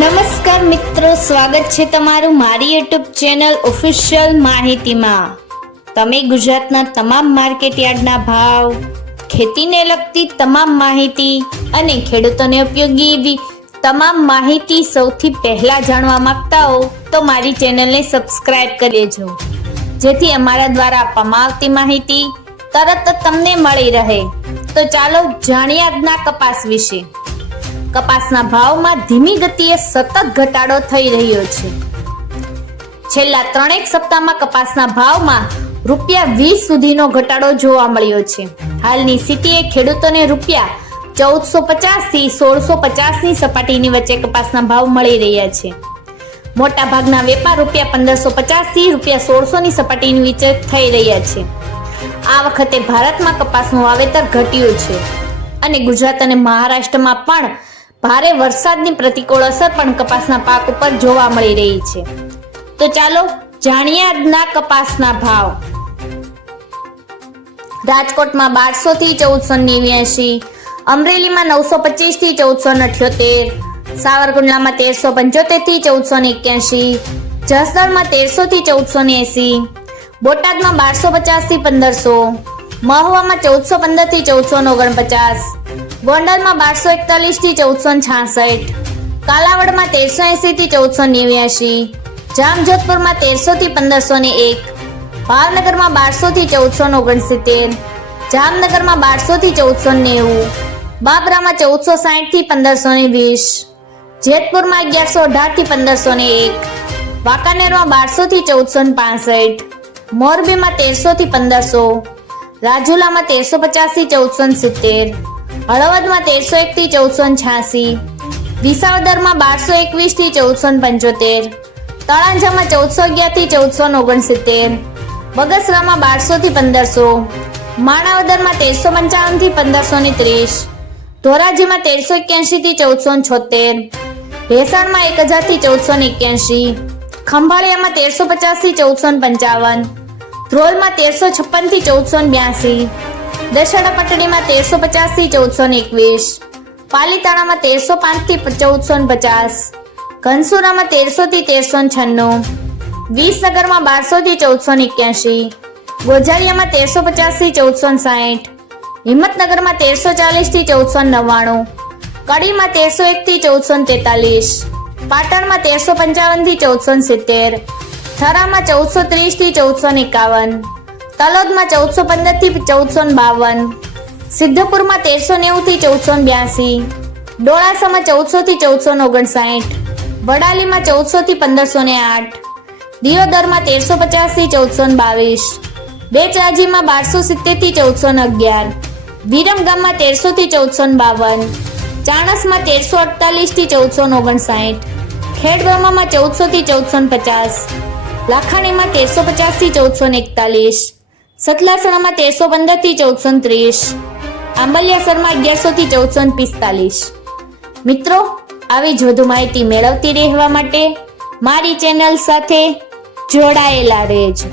નમસ્કાર મિત્રો, સ્વાગત છે તમારું મારી યુટ્યુબ ચેનલ ઓફિશિયલ માહિતીમાં। તમે ગુજરાતના તમામ માર્કેટ યાર્ડના ભાવ, ખેતીને લગતી તમામ માહિતી અને ખેડૂતોને ઉપયોગી એવી તમામ માહિતી સૌથી પહેલા જાણવા માંગતા હો તો મારી ચેનલને સબસ્ક્રાઇબ કરી લેજો, જેથી અમારા દ્વારા આપવામાં આવતી માહિતી તરત તમને મળી રહે। તો ચાલો જાણીએ આજના કપાસ વિશે। કપાસના ભાવમાં ધીમી ગતિએ સતત ઘટાડો થઈ રહ્યો છે। છેલ્લા 3 સપ્તાહમાં કપાસના ભાવમાં ₹20 સુધીનો ઘટાડો જોવા મળ્યો છે। હાલની સ્થિતિએ ખેડૂતોને ₹1450 થી 1650 ની સપાટીની વચ્ચે કપાસના ભાવ મળી રહ્યા છે। મોટા ભાગના વેપાર ₹1550 થી ₹1600 ની સપાટીની વચ્ચે થઈ રહ્યા છે। આ વખતે ભારતમાં કપાસનું વાવેતર ઘટ્યું છે અને ગુજરાત અને મહારાષ્ટ્રમાં પણ ભારે વરસાદની પ્રતિકૂળ અસર પણ કપાસના પાક ઉપર જોવા મળી રહી છે। તો ચાલો જાણીએ આજના કપાસના ભાવ। રાજકોટમાં 1200 થી 1489, અમરેલીમાં 925 થી 1478, સાવરકુંડલામાં 1375 થી 1481, જસદણમાં 1300 થી 1480, બોટાદમાં 1250 થી 1500, મહુવામાં 1415 થી 1449, ગોંડલમાં 1241 થી 1466, કાલાવડમાં 1380 થી 1489, જામજોધપુરમાં 1300 થી 1501, ભાવનગરમાં 1200 થી 1469, જામનગરમાં 1200 થી 1490, બાબરામાં 1460 થી 1520, જેતપુરમાં 1118 થી 1501, વાંકાનેરમાં 1200 થી 1465, મોરબીમાં 1300 થી 1500, રાજુલામાં 1350 થી 1470, હળવદમાં 1301 થી 1486, વિસાવદરમાં 1221 થી 1475, તળાંજામાં 1411 થી 1469, બગસરામાં 1200 થી 1500, માણાવદરમાં 1355 થી 1530, ધોરાજીમાં 1381 થી 1476, ભેસાણમાં 1000 થી 1481, ખંભાળિયામાં 1350 થી 1455, ધ્રોલમાં 1356 થી 1482, દશેડા પટડીમાં 1350 થી 1421, પાલીતાણામાં 1305 થી 1450, ઘનસુરામાં 1300 થી 1396, વિસનગરમાં 1200 થી 1481, ગોઝારિયામાં 1350 થી 1460, હિંમતનગરમાં 1340 થી 1499, કડીમાં 1301 થી 1443, પાટણમાં 1355 થી 1470, થરામાં 1430 થી 1451, તલોદમાં 1415 થી 1452, સિદ્ધપુરમાં 1390 થી 1482, ડોળાસામાં 1400 થી 1459, વડાલીમાં 1400 થી 1508, દિયોદરમાં 1350 થી 1422, બેચરાજીમાં 1270 થી 1411, વિરમગામમાં 1300 થી 1452, ચાણસમાં 1348 થી 1459, ખેડબ્રહ્મામાં 1400 થી 1450, લાખાણીમાં 1350 થી 1441, સતલાસણામાં 1315 થી 1430, આંબલિયાસરમાં 1100 થી 1445। મિત્રો, આવી જ વધુ માહિતી મેળવતી રહેવા માટે મારી ચેનલ સાથે જોડાયેલા રહેજો।